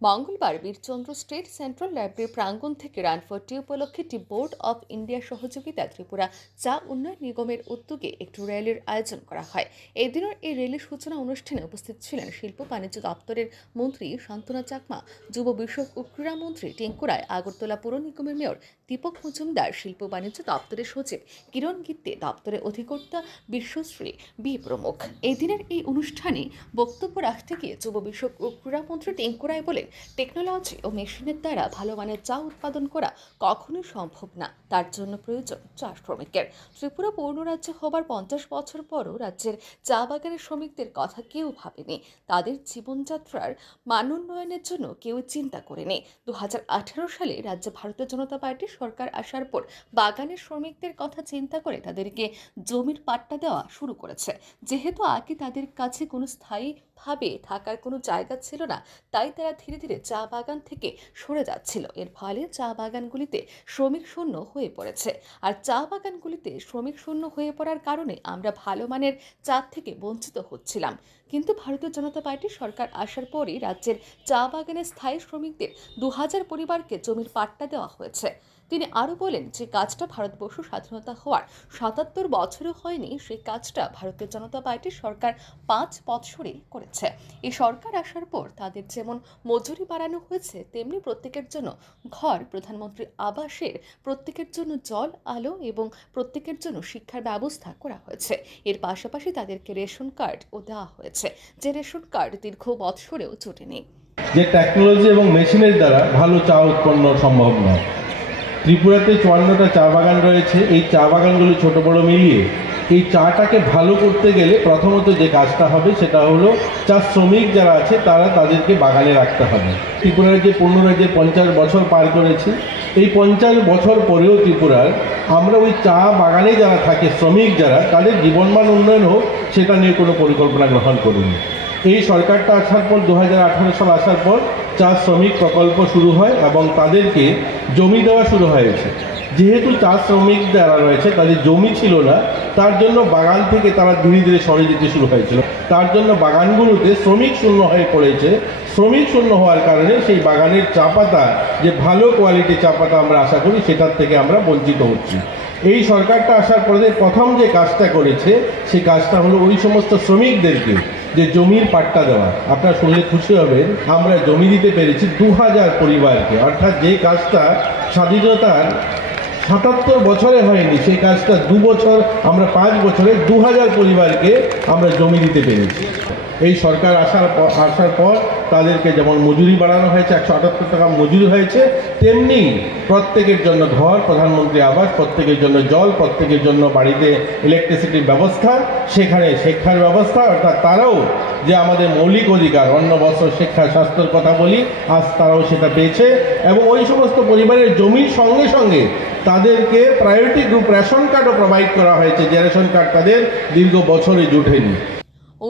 মঙ্গলবার Birchandra state central library প্রাঙ্গণ থেকে রান ফর টি উপলক্ষে টি বোর্ড অব ইন্ডিয়ার সহযোগিতায় ত্রিপুরা চা উন্নয়ন নিগমের উদ্যোগে একটি র্যালির আয়োজন করা হয়। এই দিনের এই র্যালির সূচনা অনুষ্ঠানে উপস্থিত ছিলেন শিল্প বাণিজ্য দপ্তরের মন্ত্রী শান্তনা চাকমা, যুব বিষয়ক ও ক্রীড়া মন্ত্রী টিঙ্কু রায়, আগরতলা পৌর নিগমের মেয়র দীপক মজুমদার, শিল্প বাণিজ্য দপ্তরের সচিব কিরণ গিত্তে, দপ্তরের অধিকর্তা বিশ্বশ্রী বি প্রমুখ। এই দিনের এই অনুষ্ঠানে বক্তব্য রাখতে গিয়ে যুব বিষয়ক ও ক্রীড়া মন্ত্রী টিঙ্কু রায় বলেন, টেকনোলজি ও মেশিনের দ্বারা ভালো মানের চা উৎপাদন করা কখনোই সম্ভব না, তার জন্য প্রয়োজন চা শ্রমিকের। ত্রিপুরা পূর্ণ রাজ্য হবার 50 বছর পরও রাজ্যের চা বাগানের শ্রমিকদের কথা কেউ ভাবেনি, তাদের জীবনযাত্রার মানোন্নয়নের জন্য কেউ চিন্তা করেনি। 2018 সালে রাজ্যে ভারতীয় জনতা পার্টির সরকার আসার পর বাগানের শ্রমিকদের কথা চিন্তা করে তাদেরকে জমির পাট্টা দেওয়া শুরু করেছে। যেহেতু আগে তাদের কাছে কোনো স্থায়ীভাবে থাকার কোনো জায়গা ছিল না, তাই তারা ধীরে ধীরে চা বাগান থেকে সরে যাচ্ছিল। এর ফলে চা বাগানগুলিতে শ্রমিক শূন্য হয়ে পড়েছে। আর চা বাগানগুলিতে শ্রমিক শূন্য হয়ে পড়ার কারণে আমরা ভালো মানের চা থেকে বঞ্চিত হচ্ছিলাম। কিন্তু ভারতীয় জনতা পার্টির সরকার আসার পরই রাজ্যের চা বাগানের স্থায়ী শ্রমিকদের 2000 পরিবারকে জমির পাট্টা দেওয়া হয়েছে। তিনি আরও বলেন, যে কাজটা ভারতবর্ষ স্বাধীনতা হওয়ার 77 বছরও হয়নি, সেই কাজটা ভারতীয় জনতা পার্টির সরকার 5 বছরে করেছে। এই সরকার আসার পর তাদের যেমন মজুরি বাড়ানো হয়েছে, তেমনি প্রত্যেকের জন্য ঘর, প্রধানমন্ত্রী আবাসের প্রত্যেকের জন্য জল, আলো এবং প্রত্যেকের জন্য শিক্ষার ব্যবস্থা করা হয়েছে। এর পাশাপাশি তাদেরকে রেশন কার্ডও দেওয়া হয়েছে, যে রেশন কার্ড দীর্ঘ বছরেও জোটেনি। যে টেকনোলজি এবং মেশিনের দ্বারা ভালো চা উৎপন্ন সম্ভব নয়। ত্রিপুরাতে 54টা চা বাগান রয়েছে। এই চা বাগানগুলো ছোট বড় মিলিয়ে এই চাটাকে ভালো করতে গেলে প্রথমত যে কাজটা হবে সেটা হলো চা শ্রমিক যারা আছে তাদেরকে বাগানে রাখতে হবে। ত্রিপুরার যে পূর্ণ রাজ্যে 50 বছর পার করেছে, এই 50 বছর পরেও ত্রিপুরার আমরা ওই চা বাগানে যারা থাকে শ্রমিক যারা, তাদের জীবনমান উন্নয়ন হোক সেটা নিয়ে কোনো পরিকল্পনা গ্রহণ করিনি। এই সরকারটা আসার পর 2018 সাল আসার পর চা শ্রমিক প্রকল্প শুরু হয় এবং তাদেরকে জমি দেওয়া শুরু হয়েছে। যেহেতু চা শ্রমিক যারা রয়েছে তাদের জমি ছিল না, তার জন্য বাগান থেকে তারা ধীরে ধীরে সরে যেতে শুরু হয়েছিল। তার জন্য বাগানগুলোতে শ্রমিক শূন্য হয়ে পড়েছে। শ্রমিক শূন্য হওয়ার কারণে সেই বাগানের চা পাতা, যে ভালো কোয়ালিটির চা পাতা আমরা আশা করি, সেটার থেকে আমরা বঞ্চিত হচ্ছি। এই সরকারটা আসার পরে প্রথম যে কাজটা করেছে সেই কাজটা হলো ওই সমস্ত শ্রমিকদেরকে যে জমির পাট্টা দেওয়া। আপনারা শুনলে খুশি হবেন, আমরা জমি দিতে পেরেছি 2000 পরিবারকে। অর্থাৎ যে কাজটা স্বাধীনতার 77 বছরে হয়নি, সেই কাজটা 2 বছর, আমরা 5 বছরে 2000 পরিবারকে আমরা জমি দিতে পেরেছি। এই সরকার আসার পর তাদেরকে যেমন মজুরি বাড়ানো হয়েছে, 178 টাকা মজুরি হয়েছে, তেমনি প্রত্যেকের জন্য ঘর, প্রধানমন্ত্রী আবাস, প্রত্যেকের জন্য জল, প্রত্যেকের জন্য বাড়িতে ইলেকট্রিসিটির ব্যবস্থা, সেখানে শিক্ষার ব্যবস্থা। অর্থাৎ তারাও যে আমাদের মৌলিক অধিকার, অন্ন, বস্ত্র, শিক্ষা, স্বাস্থ্যের কথা বলি, আজ তারাও সেটা পেয়েছে। এবং ওই সমস্ত পরিবারের জমির সঙ্গে সঙ্গে তাদেরকে প্রায়োরিটি গ্রুপ রেশন কার্ডও প্রোভাইড করা হয়েছে, যে রেশন কার্ড তাদের দীর্ঘ বছরে জুটেনি।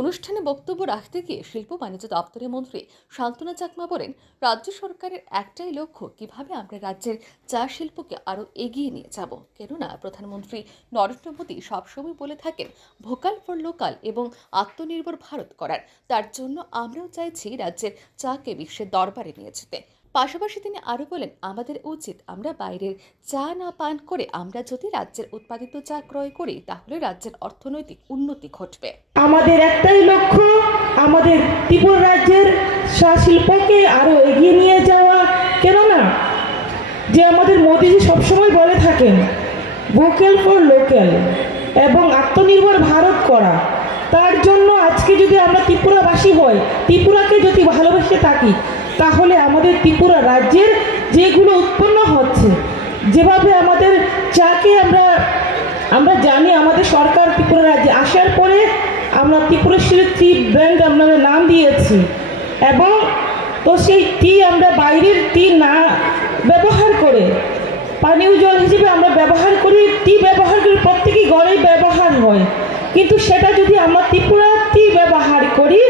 অনুষ্ঠানে বক্তব্য রাখতে গিয়ে শিল্প বাণিজ্য দপ্তরের মন্ত্রী শান্তনা চাকমা বলেন, রাজ্য সরকারের একটাই লক্ষ্য, কিভাবে আমরা রাজ্যের চা শিল্পকে আরও এগিয়ে নিয়ে যাব। কেননা প্রধানমন্ত্রী নরেন্দ্র মোদী সবসময় বলে থাকেন ভোকাল ফর লোকাল এবং আত্মনির্ভর ভারত করার। তার জন্য আমরাও চাইছি রাজ্যের চাকে বিশ্বের দরবারে নিয়ে যেতে। পাশাপাশি তিনি আরও বলেন, আমাদের উচিত আমরা বাইরের চা না পান করে আমরা যদি রাজ্যের উৎপাদিত চা ক্রয় করি, তাহলে রাজ্যের অর্থনৈতিক উন্নতি ঘটবে। আমাদের একটাই লক্ষ্য, আমাদের ত্রিপুরা রাজ্যের চা শিল্পকে আরো এগিয়ে নিয়ে যাওয়া। কেননা যে আমাদের মোদীজি সবসময় বলে থাকেন ভোকাল ফর লোকাল এবং আত্মনির্ভর ভারত করা। তার জন্য আজকে যদি আমরা ত্রিপুরাবাসী হই, ত্রিপুরাকে যদি ভালোবেসে থাকি, তাহলে আমাদের ত্রিপুরা রাজ্যের যেগুলো উৎপন্ন হচ্ছে, যেভাবে আমাদের চাকে আমরা জানি, আমাদের সরকার ত্রিপুরা রাজ্যে আসার পরে আমরা ত্রিপুরেশ্বরী টি ব্র্যান্ড আমরা নাম দিয়েছি। এবং তো সেই টি আমরা বাইরের টি না ব্যবহার করে পানীয় জল হিসেবে আমরা ব্যবহার করি, টি ব্যবহার করি, প্রত্যেকেই ঘরেই ব্যবহার হয়। কিন্তু সেটা যদি আমরা ত্রিপুরা টি ব্যবহার করি,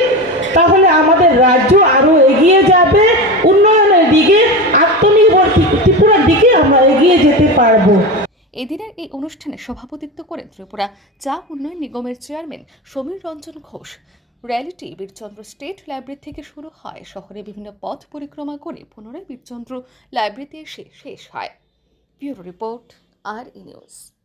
তাহলে আমাদের রাজ্য আরও এগিয়ে যাবে উন্নয়নের দিকে, আত্মনির্ভর ত্রিপুরার দিকে আমরা এগিয়ে যেতে পারবো। এদিনের এই অনুষ্ঠানে সভাপতিত্ব করেন ত্রিপুরা চা উন্নয়ন নিগমের চেয়ারম্যান সমীর রঞ্জন ঘোষ, র্যালিটি বীরচন্দ্র স্টেট লাইব্রেরি থেকে শুরু হয়, শহরে বিভিন্ন পথ পরিক্রমা করে পুনরায় বীরচন্দ্র লাইব্রেরিতে এসে শেষ হয়। ব্যুরো রিপোর্ট, আর নিউজ।